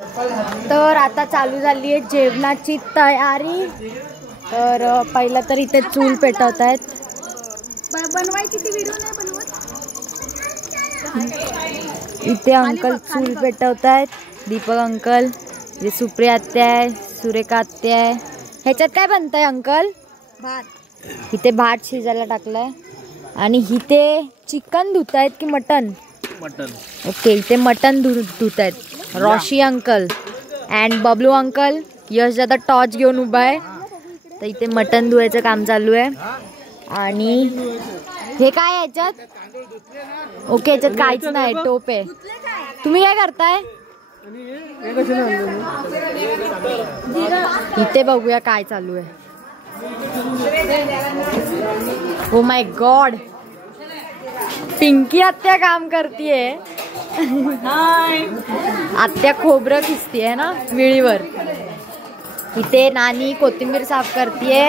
तर आता चालू झाली आहे जेवणाची तयारी। तर पहिला तर इथे चूल पेटवत आहेत। बनवायची ती व्हिडिओ नाही बनवत। इथे अंकल चूल पेटवत आहेत, दीपक अंकल, इथे सुप्रिया आत्या आहे, सुरेखा आत्या आहे। ह्याच्यात काय बनतंय अंकल? भात। इथे भात शिजायला टाकलाय आणि इथे चिकन धुत आहेत की मटन? मटन। ओके, इथे मटन धुत आहेत रोशी अंकल अँड बबलू अंकल। यश दादा टॉर्च घेऊन उभा आहे। तर इथे मटन धुवायचं काम चालू आहे। आणि हे काय आहे याच्यात? ओके, याच्यात काहीच नाही, टोप आहे। तुम्ही काय करताय? इथे बघूया काय चालू आहे। ओ माय गॉड, पिंकी आत्या काम करतीये। आत्या खोबरं किसतीये ना विळीवर। इथे नानी कोथिंबीर साफ करतीये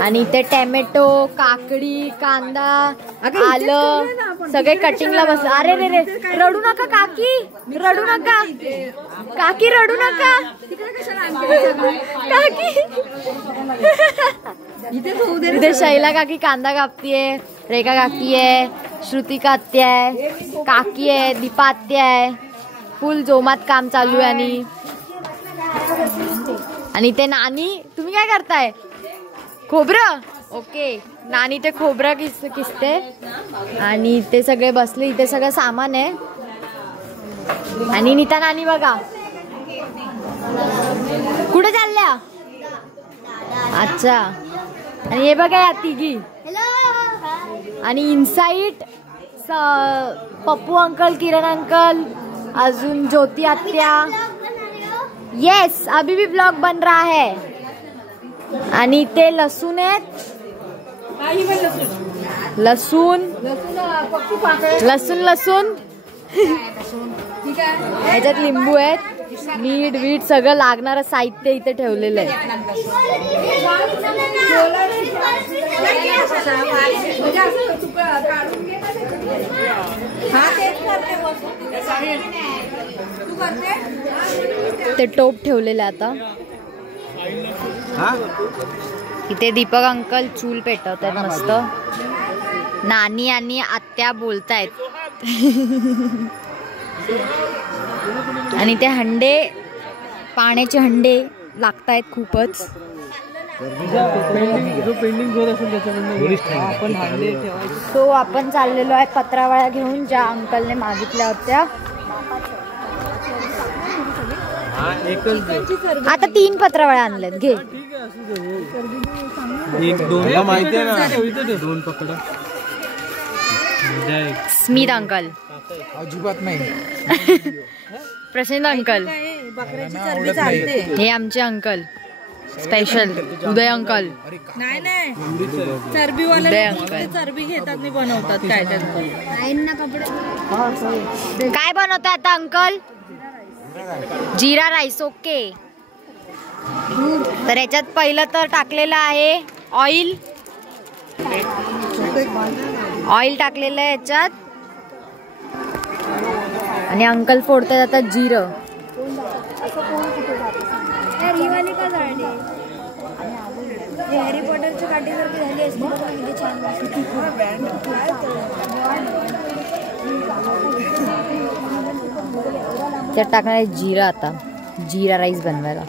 आणि इथे टॅमॅटो, काकडी, कांदा, आलं सगळे कटिंगला बस। अरे रे रे, रडू नका काकी, रडू नका काकी, रडू नका काकी। इथे शैला काकी कांदा कापतीये, रेखा काकी आहे, श्रुतिका आत्या आहे, काकी आहे, दीपा आत्या आहे। फुल जोमात काम चालू आहे। आणि ते नानी, तुम्ही काय करताय? खोबरं। ओके, नानी ते खोबरं किसते आणि ते सगळे बसले। इथे सगळं सामान आहे। आणि नीता नानी बघा कुठे चालल्या? अच्छा, आणि हे बघा या तिघी। आणि इनसाइड पप्पू अंकल, किरण अंकल, अजून ज्योति आत्या। यस, अभी भी ब्लॉग बन रहा है। आणि ते लसूण आहेत, लसूण लसूण लसूण ह्याच्यात लिंबू आहेत, मीठ वीट सगळं लागणारं साहित्य इथे ठेवलेलं आहे। ते टोप ठेवलेलं आता। इथे दीपक अंकल चूल पेटवत आहेत मस्त। नानी आणि आत्या बोलतायत। आणि ते हंडे, पाण्याचे हंडे लागतायत खूपच। तो आपण चाललेलो आहे पत्रावळ्या घेऊन, ज्या अंकलने मागितल्या होत्या। आता 3 पत्रावळ्या आणल्यात, घे। स्मित अंकल, अजिबात नाही। प्रशांत अंकल, हे आमचे अंकल स्पेशल उदय अंकल। नाही नाही, चरबीवाले चरबी घेतात नाही, बनवतात काय काय बनवतात आता अंकल? जीरा राईस। ओके, तर याच्यात पहिलं तर टाकलेलं आहे ऑइल। ऑइल टाकलेलं आहे याच्यात। आणि अंकल फोडतात आता जिरं। हॅरी पॉटरची काठीसारखी झाली असती छान। त्यात टाकणार आहे जिरा आता, जीरा राईस बनवायला।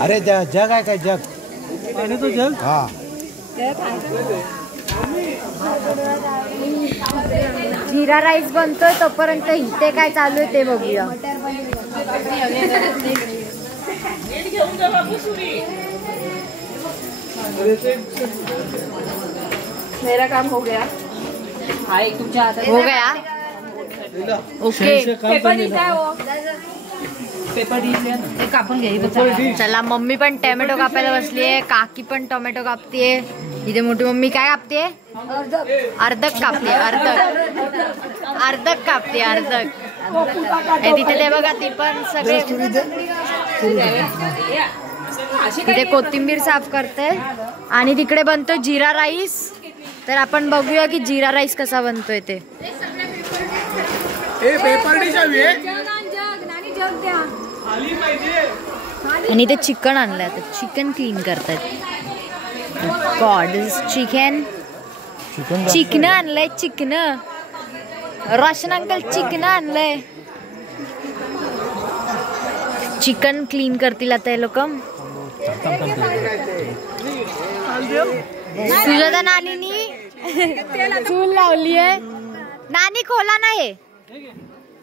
अरे जग आहे काय? जग पाण्याचं जग। हा, जीरा राईस बनतोय तोपर्यंत इथे काय चालू आहे ते बघूया। मेरा काम हो गया। हाँ, एक तुमच्या हातात हो गया। ओके, पेपर दिखाय वो, पेपर दिले कापून घे। चला, मम्मी पण टोमॅटो कापायला बसली आहे, काकी पण टोमॅटो कापतीये। इथे मोठी मम्मी काय कापते? अर्धक कापते, अर्धक। अर्धक कापते अर्धक. तिथे ते बघा ती पण सगळे तिथे कोथिंबीर साफ करते आणि तिकडे बनतो जिरा राईस. तर आपण बघूया की जिरा राईस कसा बनतोय ते. आणि ते चिकन आणलंय आता चिकन क्लीन करतात. गॉड चिकन चिकन आणलंय चिकन. रोशन अंकल चिकन आणलंय. चिकन क्लीन करतील आता हे लोक. तुझ्या तर नानीनी चूल लावली आहे. नानी खोला नाही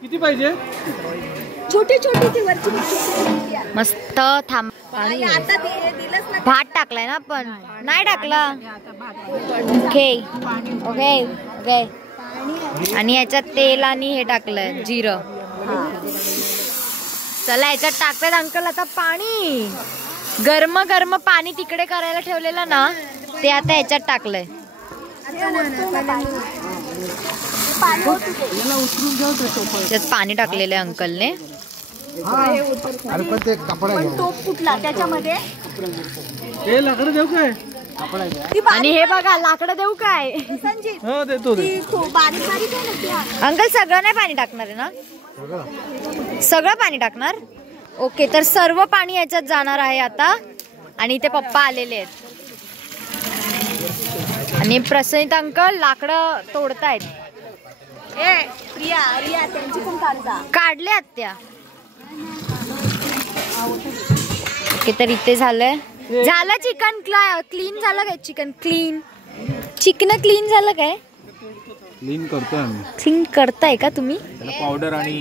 किती पाहिजे. छोटी छोटी मस्त थांब. भात टाकलाय ना पण नाही टाकला. Okay okay okay. आणि याच्यात तेल आणि हे टाकलंय जिरं. चला याच्यात टाकतात अंकल आता पाणी. गरम गरम पाणी तिकडे करायला ठेवलेलं ना ते आता याच्यात टाकलंय. त्यात पाणी टाकलेलं आहे अंकलने. त्याच्यामध्ये आणि हे बघा लाकडं देऊ काय. अंकल सगळं नाही पाणी टाकणार आहे ना. सगळं पाणी टाकणार. ओके तर सर्व पाणी याच्यात जाणार आहे आता. आणि इथे पप्पा आलेले आहेत आणि प्रसन्नित अंकल लाकडं तोडतायत. काढले आत्या. ओके तर इथे झालंय. झालं चिकन क्लीन झालं काय. चिकन क्लीन क्लीन झालं काय. क्लीन करतोय आम्ही. क्लीन करताय का तुम्ही. पावडर आणि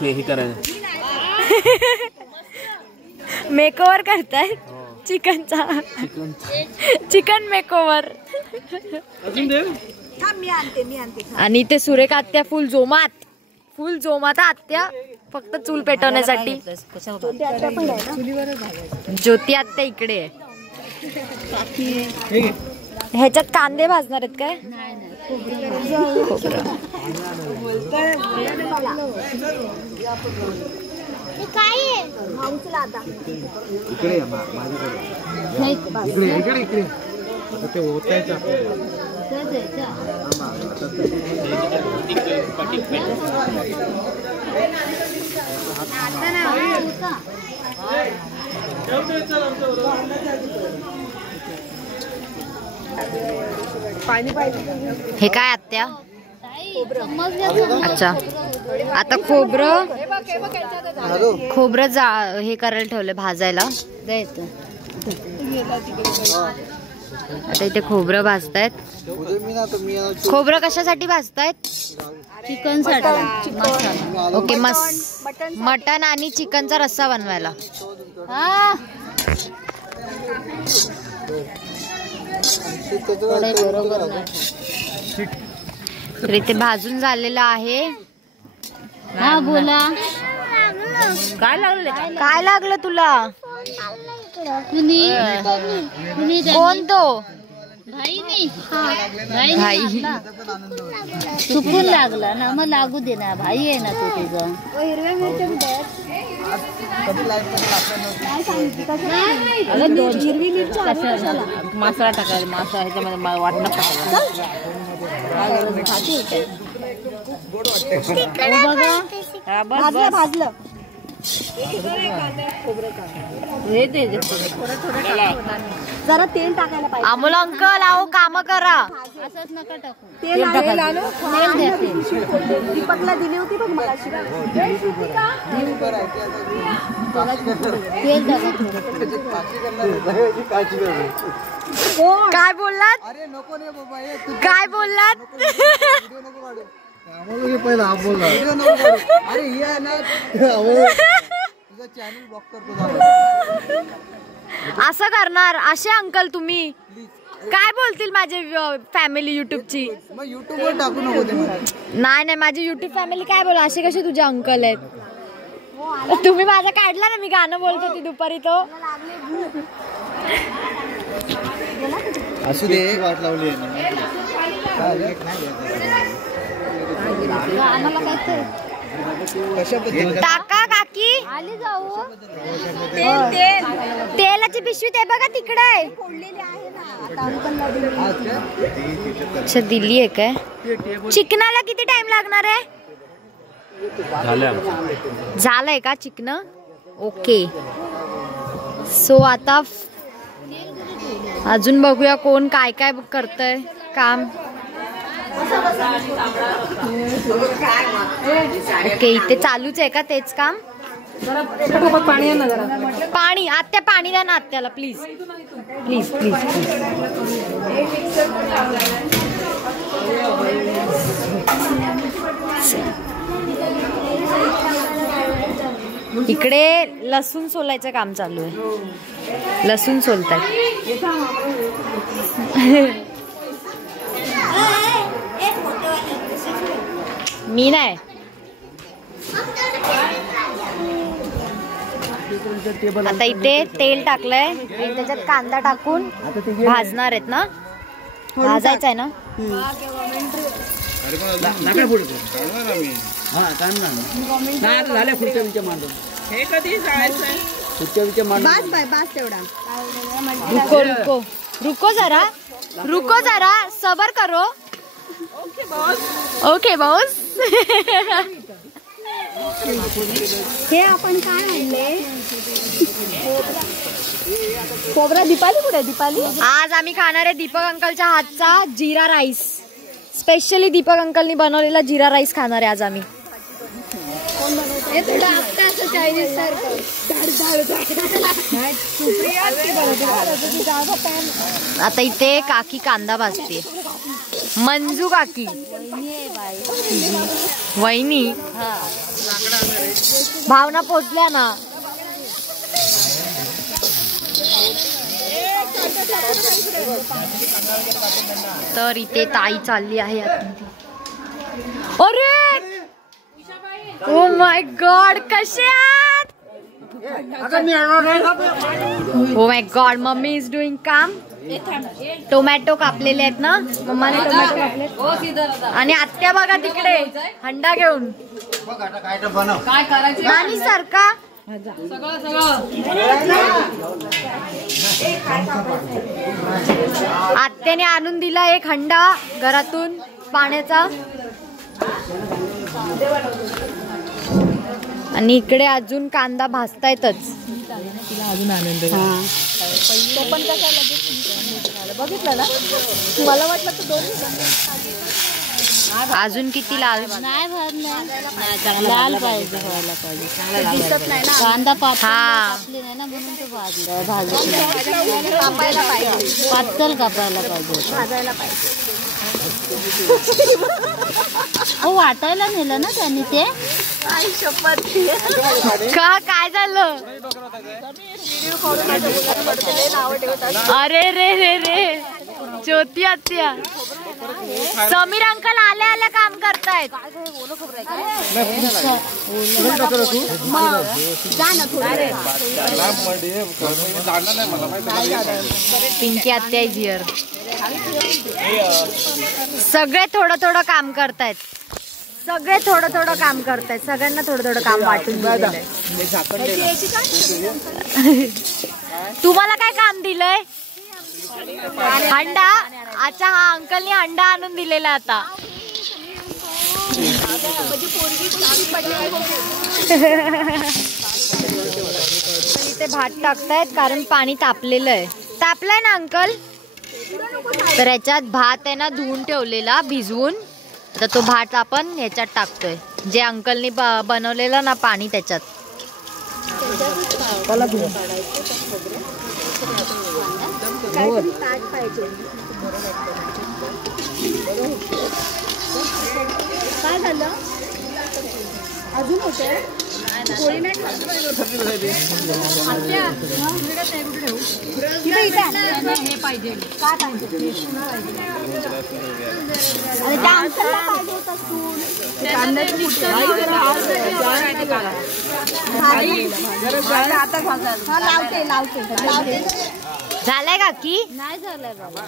हे करायचं. मेकओव्हर करताय चिकनचा. Chicken makeover. आणि ते सुरेख आत्या फुल जोमात आत्या फक्त चूल पेटवण्यासाठी. ज्योती आत्या इकडे आहे. ह्याच्यात कांदे भाजणार आहेत काय. हे काय आत्या. अच्छा आता खोबरं हे करायला ठेवलं भाजायला. आता इथे खोबरं भाजतायत. खोबरं कशासाठी भाजतायत. चिकन साठी. ओके मटन आणि चिकनचा रस्सा बनवायला. तर इथे भाजून झालेलं आहे. हा बोला. काय लागलं तुला. कोण तो. भाई चुकून लागला ना मग लागू दे ना. भाई आहे ना तो तुझा. मसाला टाकायला. मासा ह्याच्यामध्ये वाटणं भाजलं. जरा तेल टाकायला पाहिजे. अमोल अंकल आहो काम करा. असंच नका टाकू. तेल दीपकला दिली होती बघ मला. काय बोललात. काय बोललात. असं करणार असे अंकल तुम्ही. काय बोलतील माझे फॅमिली युट्यूबची. नाही माझी युट्यूब फॅमिली काय बोल. असे कसे तुझे अंकल आहेत. तुम्ही माझा काढला ना. मी गाणं बोलत होती दुपारी तो. असू दे वाट लावली. टाका काकी आली जाऊ. तेलाची पिशवी ते बघा तिकडे आहे. अच्छा दिली आहे काय. चिकनाला किती टाइम लागणार आहे. झालंय का चिकन. ओके सो आता अजून बघूया कोण काय काय करतंय काम. ओके इथे चालूच आहे का तेच काम. पाणी आत्या पाणी द्या ना आत्याला प्लीज प्लीज प्लीज इकडे लसूण सोलायचं काम चालू आहे. लसूण सोलतात. मी नाही. आता इथे तेल टाकलंय आणि त्याच्यात कांदा टाकून भाजणार आहेत ना. भाजायचं आहे ना. रुको रुको रुको जरा. रुको जरा सबर करो. Okay boss. हे आपण काय आणले. खोबरा. दीपाली कुठे. दीपाली आज आम्ही खाणार आहे दीपक अंकलच्या हातचा जिरा राईस. स्पेशली दीपक अंकलनी बनवलेला जिरा राईस खाणार आहे आज आम्ही. चायनीज सारखं. आता इथे काकी कांदा भाजते. मंजू काकी वहिनी. भावना पोचल्या ना. तर इथे ताई चालली आहे. अरे ओ माय गॉड कसे आहात. ओ my God mummy is doing काम. टोमॅटो कापलेले आहेत ना. मम्माने टोमॅटो कापले आणि आत्या बघा तिकडे हंडा घेऊन. काय करायचं आणि सारखा आत्याने आणून दिला एक हंडा घरातून पाण्याचा. आणि इकडे अजून कांदा भाजतायतच. अजून आनंद. बघितलं ना. मला वाटलं तर अजून किती लाल. नाही भाजलं. लाल पाहिजे. व्हायला पाहिजे. दिसत नाही ना. कांदा कापली नाही ना म्हणून तो भाजलं. कापायला पाहिजे. पातळ कापायला पाहिजे. भाजायला पाहिजे. हो वाटायला नेलं ना त्यांनी ते. का काय झालं. अरे रे रे रे ज्योती आत्या. समीर अंकल आल्या आल्या काम करतायत. पिंकी आत्या इज हिअर. सगळे थोडं थोडं काम करतायत. सगळे थोडं थोडं काम करतायत. सगळ्यांना थोडं थोडं काम वाटून दिलंय. तुम्हाला काय काम दिलंय. अंडा. अच्छा हा अंकलनी अंडा आणून दिलेला आता. इथे भात टाकतायत कारण पाणी तापलेलं आहे. तापलंय ना अंकल. तर याच्यात भात आहे ना धुवून ठेवलेला भिजवून. तर तो भात आपण ह्याच्यात टाकतोय. जे अंकलनी बनवलेलं ना पाणी त्याच्यात. काय झालं. अजून होते. लावते लावते लावते. झालाय काकी? नाही झालंय बाबा.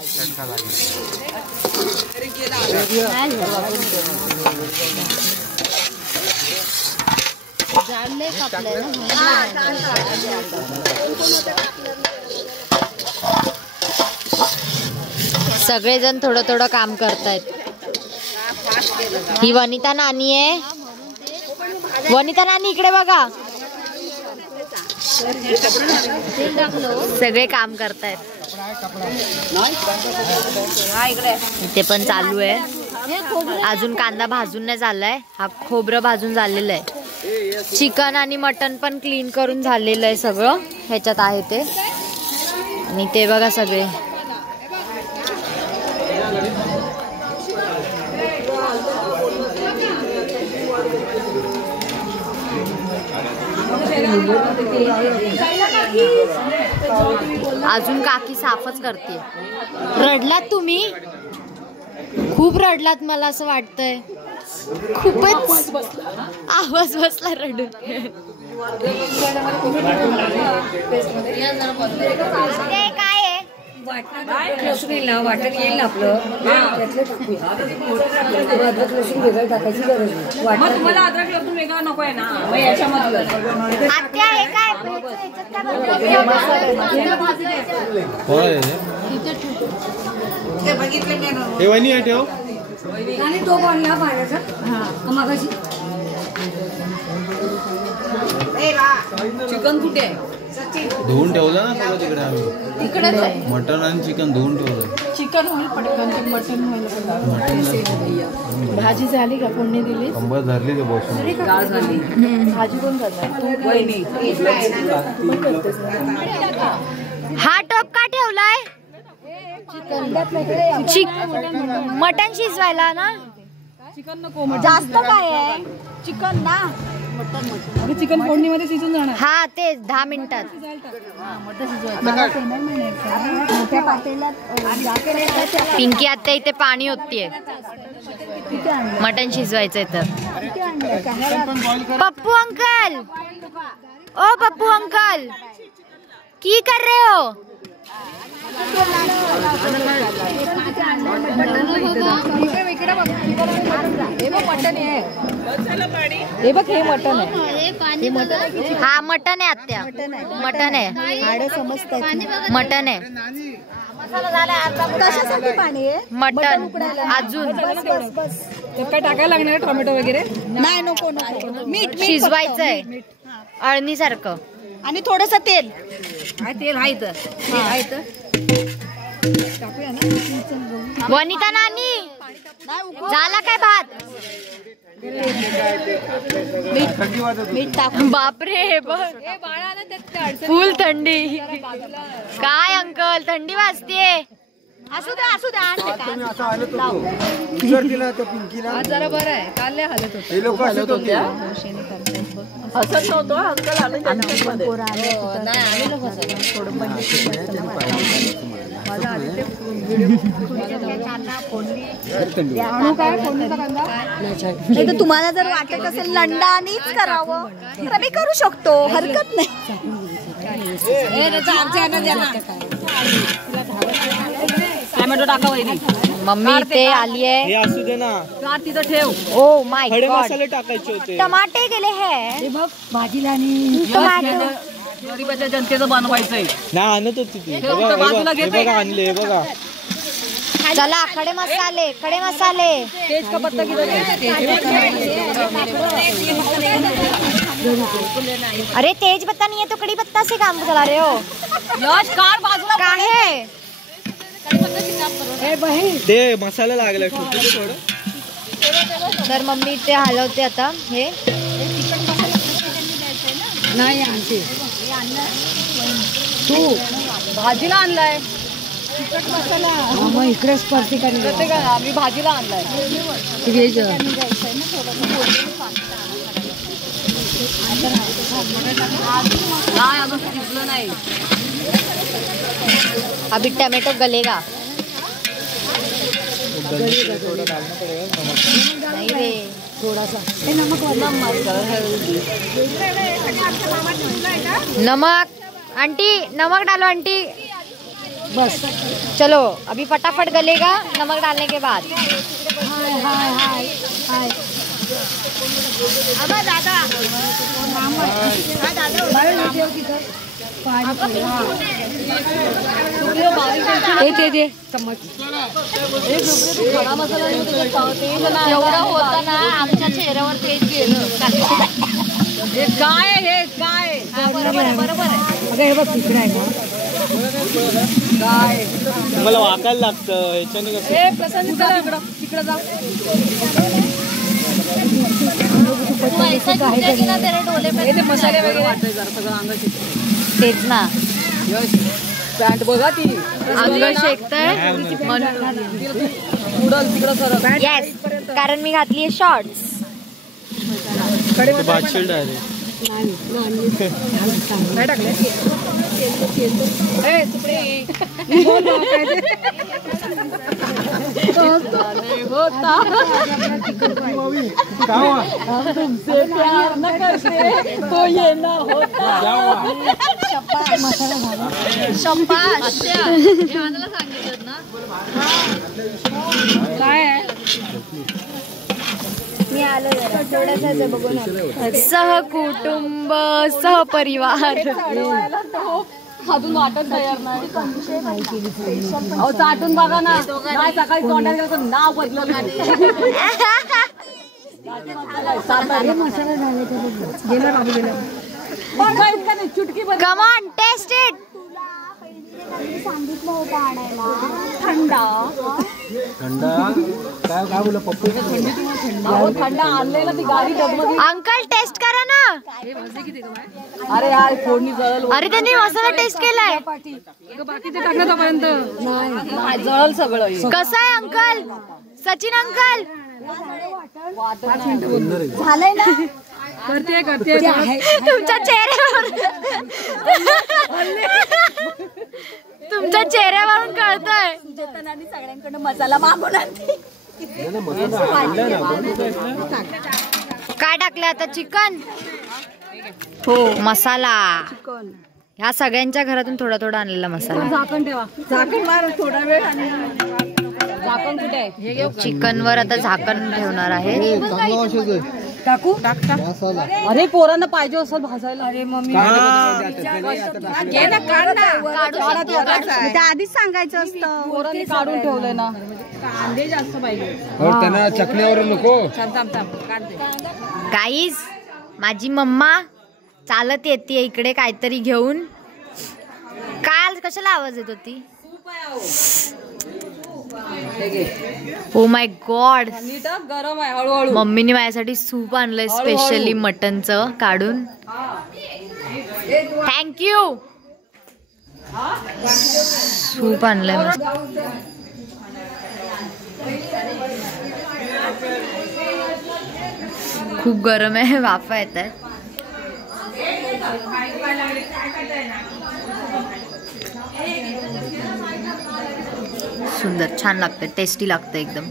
जाडले कापले सगळेजण थोडं थोडं काम करतायत. ही वनिता नानी आहे. वनिता नानी इकडे बघा. सगळे काम करतायत. इथे पण चालू आहे. अजून कांदा भाजून नाही झालाय. हा खोबरं भाजून झालेलं आहे. चिकन आणि मटन पण क्लीन करून झालेलं आहे सगळं. ह्याच्यात आहे ते. आणि ते बघा सगळे अजून काकी साफच करते. रडलात तुम्ही? खूप रडलात मला असं वाटतंय. खूपच आवाज बसला रडून. काय आहे? लसूण येईल ना, वाटण येईल ना आपलं, त्यातलं टाकूया. अद्रक लसूण वेगळं टाकायची गरज नाही. मग तुम्हाला अद्रक लसूण वेगळं नको आहे ना, मग याच्यामधलं आत्या आहे काय? ठेव आणि तो बनला पाण्याचा मगाशी. चिकन कुठे आहे? धुवून ठेवलं ना सगळं तिकडे. आम्ही मटन आणि चिकन धुवून ठेवलं. चिकन होईल पटकन, मटन होईल. भाजी झाली का? फोडणी दिली? कंबर धरली ते बसून. डाळ झाली. भाजी कोण करणार? हा टोप का ठेवलाय? मटन शिजवायला ना. चिकन नको. जास्त काय आहे? चिकन ना. चिकन फोडणीमध्ये शिजून जाणार. हा ते 10 मिनिटात. पिंकी आत्या इथे पाणी होतीये. मटन शिजवायचंय तर. पप्पू अंकल, ओ पप्पू अंकल, की कर रहे हो? हे बघ, हे मटन आहे. हा मटन आहे आत्या. मटन आहे. मटन आहे. कशासाठी पाणी आहे? मटन अजून काय टाकायला लागणार? टोमॅटो वगैरे नाही. नको नको. मीठ शिजवायचंय अळणी सारखं. आणि थोडस तेल. तेल आहे तर टाकूया ना. वनिता नानी झाला काय भात? बापरे फुल थंडी. काय अंकल थंडी वाजतीये. असू द्या असू द्या. जरा बरं आहे. काल लय हालत होतं. हसत नव्हतो अंकल. तुम्हाला जर वाटत असेल लंडानीच करावं तर मी करू शकतो. हरकत नाही. टोमॅटो टाका वहिनी. मम्मी इथे आली आहे. हे असू दे ना. तिथं ठेव. ओ माय खडे गॉड, मसाले टाकायचे होते. टमाटे गेले हैं. बघ भाजीला आणि टमाटो गरीबाच्या जनतेचं बनवायचंय. ना आणत होती ती. बाजूला घेते. बघा आणले बघा. चला खडे मसाले, खडे मसाले. तेज का पत्ता किधर है? अरे तेज पत्ता नहीं है तो कड़ी पत्ता से काम चला रहे हो. यश कार बाजूला काय है? ते मसाला लागला थोडं. तर मम्मी ते हलवते आता. हे नाही आणते तू. भाजीला आणलाय तिखट मसाला. मग इकडे स्पर्शी करते का? आम्ही भाजीला आणलाय. नाही अजून शिजलं नाही. अभी टमाटो गलेगा. नहीं रे थोडासा नमक. आंटी नमक डालो आंटी. बस चलो अभी फटाफट गलेगा नमक डालने के बाद। एवढा होता ना आमच्या चेहऱ्यावर तेच गेलं. काय हे काय बरोबर आहे बरोबर आहे. हे बघ तिकडे आहे ना काय तुम्हाला वाकायला लागतं ह्याच्याने कसं. हे प्रसन्न तिकडं जा हे ते मसाले वगैरे वाटतंय जरा सगळं अंगाची तेच ना पॅन्ट बघा ती अंग शेकतंय उडल तिकडं सरळ येस कारण मी घातली शॉर्ट्स. ते बादशील डायरेक्ट नाही टाकले सहकुटुंब सहपरिवार अजून वाटत तयार नाही अहो चाटून बघा ना नाही सकाळी तोंडात गेलं तर नाव बदललं नाही चुटकी कम ऑन टेस्ट इट. सांगितलं होतं आणायला थंडा काय बोल पप्पू थंडा आणलेला ती गाडी डगमगी. अंकल टेस्ट करा ना. अरे यार फोडणी जळल अरे त्यांनी मसाला टेस्ट केलाय. बाकीचे टाकलं तोपर्यंत नाही जळल सगळं कसं आहे अंकल सचिन अंकल. झालंय ना करते तुमच्या चेहऱ्यावर तुमच्या चेहऱ्यावरून कळतंय. आणि सगळ्यांकडनं मसाला मागून आणते. काय टाकलं आता चिकन. हो मसाला ह्या सगळ्यांच्या घरातून थोडा थोडा आणलेला मसाला. झाकण ठेवा झाकण मार थोडा वेळ आणि झाकण कुठे आहे चिकन वर आता झाकण ठेवणार आहे. टाकू अरे पोरांना पाहिजे असं भाजायला. अरे मम्मी आधीच सांगायचं असतं. पोरांनी काढून ठेवलंय ना कांदे जास्त पाहिजे त्यांना चकण्यावर नको. गाईज माझी मम्मा चालत येते इकडे काहीतरी घेऊन. काल कशाला आवाज येत होती. ओ माय गॉड नीट गरम आहे हळूहळू. मम्मीने माझ्यासाठी सूप आणलंय स्पेशली मटनचं काढून. थँक्यू. सूप आणलंय खूप गरम आहे वाफा येत आहे. सुंदर छान लागतं टेस्टी लागतं एकदम.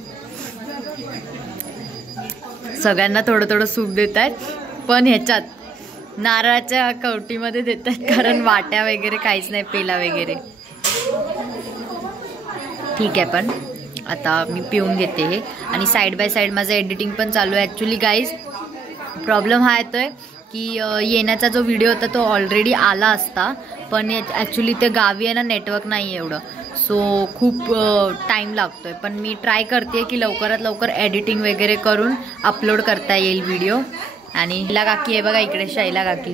सगळ्यांना थोडं थोडं सूप देत आहेत पण ह्याच्यात नारळाच्या कवटीमध्ये देत आहेत कारण वाट्या वगैरे काहीच नाही पेला वगैरे. ठीक आहे पण आता मी पिऊन घेते हे आणि साईड बाय साईड माझं एडिटिंग पण चालू आहे. ॲक्च्युली गाईज प्रॉब्लेम हा येतोय की येण्याचा जो व्हिडिओ होता तो ऑलरेडी आला असता पण ॲक्च्युली ते गावी आहे ना नेटवर्क नाही एवढं सो खूप टाईम लागतोय. पण मी ट्राय करते की लवकरात लवकर एडिटिंग वगैरे करून अपलोड करता येईल व्हिडिओ. आणि हिला काकी आहे बघा इकडे शैला काकी.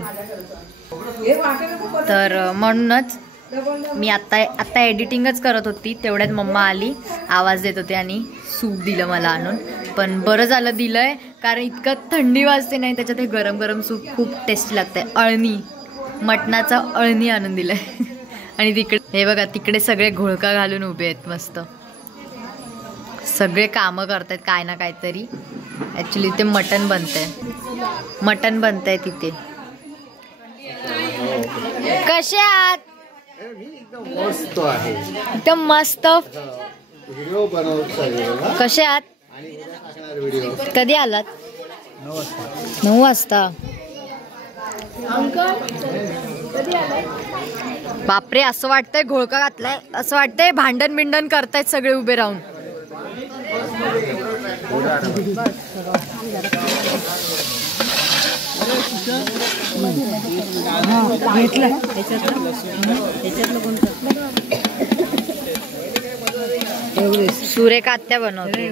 तर म्हणूनच मी आत्ता एडिटिंगच करत होती तेवढ्यात मम्मा आली आवाज देत होते आणि सूप दिलं मला आणून. पण बरं झालं दिलंय कारण इतकं थंडी वाजते नाही त्याच्यात हे गरम गरम सूप खूप टेस्टी लागतंय. अळणी मटणाचा अळणी आणून दिलंय आणि तिकडे हे बघा तिकडे सगळे घोळका घालून उभे आहेत मस्त. सगळे कामं करतायत काय ना काहीतरी. ॲक्च्युली ते मटण बनतंय तिथे. कसे आहात. मस्त आहे एकदम मस्त. कसे आहात. कधी आलात. 9 वाजता. बापरे, असं वाटतंय घोळका घातलाय, असं वाटतंय भांडण बिंडण करतायत सगळे उभे राहून. सुरेखा आत्या बनवते.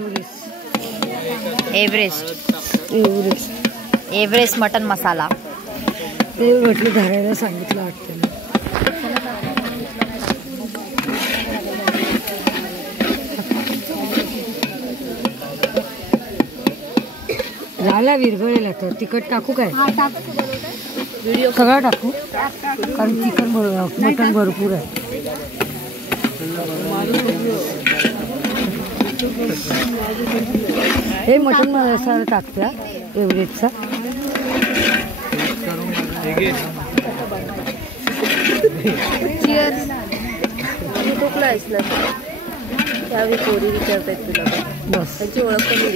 एव्हरेस्ट मटन मसाला ते म्हटलं धरायला सांगितलं वाटतं. झाला विरघळेला तर तिखट टाकू काय? सगळं टाकू कारण चिकन मटन भरपूर आहे. हे मटन मसाला टाकत्या एव्हरेजचा.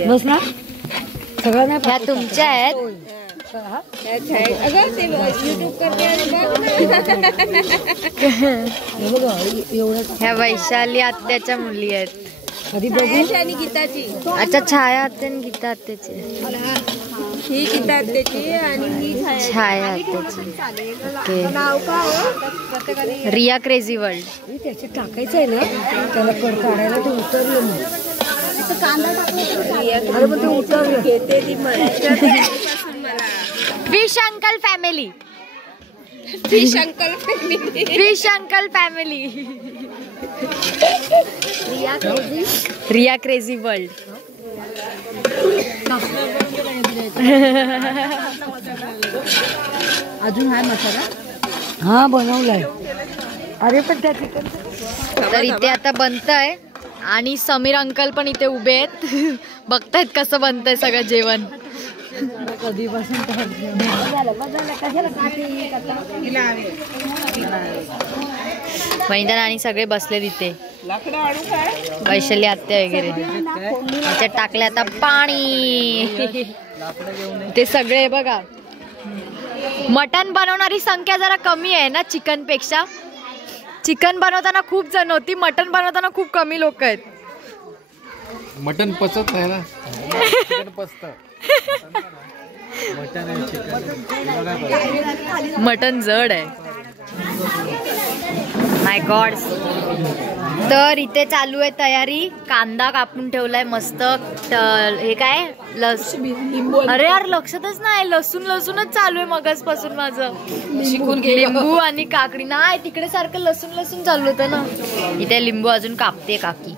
बस ना सगळं ह्या तुमच्या आहेत. ह्या वैशाली आत्याच्या मुली आहेत. कधी बघू. अच्छा, छाया आत्या आणि गीता आत्याची. ही गीता आत्याची आणि छाया आत्याची. Riya crazy world. त्याच्यात टाकायचं आहे ना, त्याला कड काढायला ते उतरलं मग. Fish uncle family. Fish uncle family. Riya crazy world. अजून हा मसाला हा बनवलाय. अरे पण त्या तर इथे आता बनतंय आणि समीर अंकल पण इथे उभे आहेत. बघतायत कसं बनतंय सगळं जेवण. कधीपासून मैदान आणि सगळे बसले तिथे. वैशाली आत्या वगैरे त्याच्यात टाकले आता पाणी. ते सगळे बघा. मटन बनवणारी संख्या जरा कमी आहे ना चिकन पेक्षा. चिकन बनवताना खूप जण होती, मटन बनवताना खूप कमी लोक आहेत. मटन पचत नाही ना. चिकन पचतं. मटन जड आहे. माय गॉड. तर इथे चालू आहे तयारी. कांदा कापून ठेवलाय मस्त. हे काय अरे यार लक्षातच नाही. लसूणच चालू आहे मगासपासून माझं. लिंबू आणि काकडी नाही. तिकडे सारखं लसूण चालू होतं ना. इथे लिंबू अजून कापते काकी.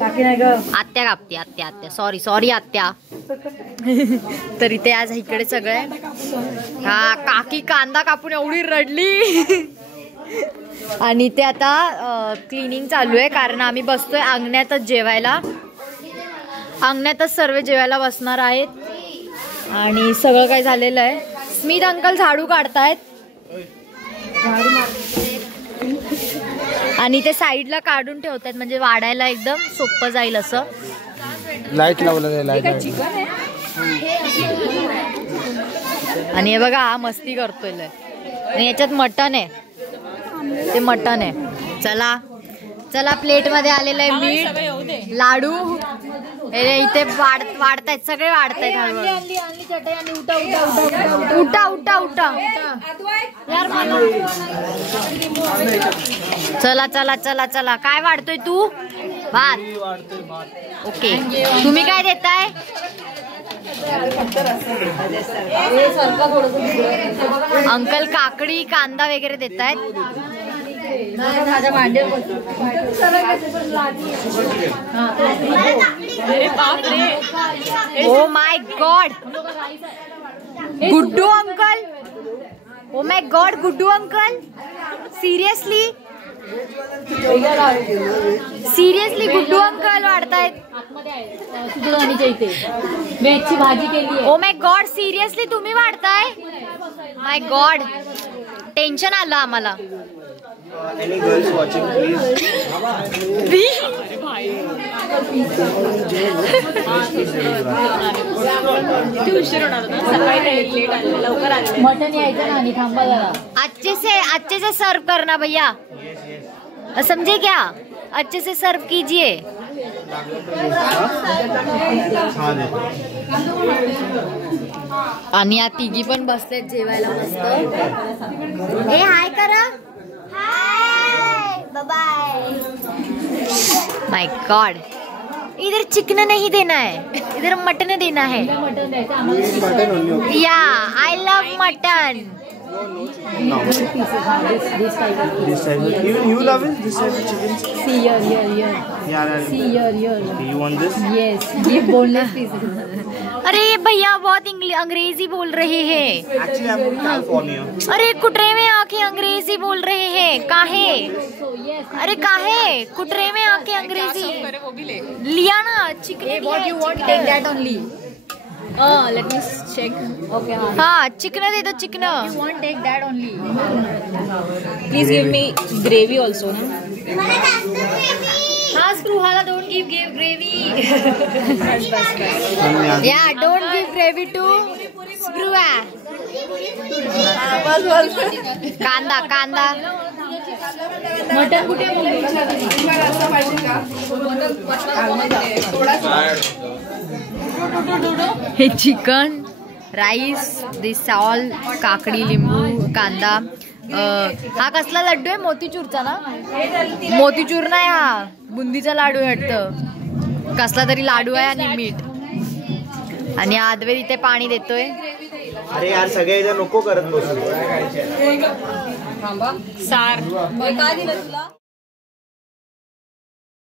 आत्या कापते. आत्या सॉरी आत्या. तर इथे आज इकडे सगळं. हा काकी कांदा कापून एवढी रडली. आणि ते आता क्लिनिंग चालू आहे कारण आम्ही बसतोय अंगण्यातच जेवायला. अंगण्यातच सर्व जेवायला बसणार आहेत. आणि सगळं काय झालेलं आहे. स्मित अंकल झाडू काढतायत आणि ते साईडला काढून ठेवतात म्हणजे वाढायला एकदम सोपं जाईल असं. लाईट लावलं. आणि हे बघा हा मस्ती करतोय. आणि याच्यात मटण आहे. ते मटण आहे. चला प्लेट मध्ये आलेलं आहे मीठ, लाडू. इथे वाढतायत सगळे वाढतायत. उठा यार मला. चला काय वाढतोय तू? भात. ओके. तुम्ही काय देताय? अंकल काकडी कांदा वगैरे देतायत. Oh my God. Guddu uncle. Oh my God Guddu uncle. Seriously Guddu uncle वाढतायत. वेजची भाजी केली. ओ माय गॉड सिरियसली तुम्ही वाढताय? माय गॉड टेन्शन आलं आम्हाला. Any girls watching, please? Mutton यायचं ना आणि थांबा जरा. अच्छे से सर्व करना भैया. समझे क्या? अच्छे से सर्व कीजिए. आणि या तिघी पण बसलेत जेवायला मस्त. हे हाय करा. Hi bye. माय गॉड, इधर चिकन नहीं देना है, इधर मटन देना है. या I love mutton. No. This type. Even you love it? This type of chicken? See here. Yeah. See here. You want this? Yes, ये boneless pieces. अरे ये भैया बहुत अंग्रेजी बोल रहे हैं. Actually, I'm from California. अरे कुटरे में आके अंग्रेजी बोल रहे हैं. काहे? अरे काहे? कुटरे में आके अंग्रेजी लिया ना. Chicken. What you want? Take that only. Let me check. Okay. हाँ, चिकन दे दो. Chicken. You want take that only. Please give me gravy also. हाँ, स्क्रूहाला don't give gravy. Yeah, don't give gravy to screwa. कांदा. Mutton कुठे? हे chicken, rice, दिस all, काकडी, लिंबू, कांदा. हा कसला लड्डू आहे? मोतीचूरचा ना? मोतीचूर नाही, हा बुंदीचा लाडू आहे वाटतं. कसला तरी लाडू आहे आणि मीठ. आणि आदवे इथे पाणी देतोय. अरे यार सगळे इथे नको करत बसू. सार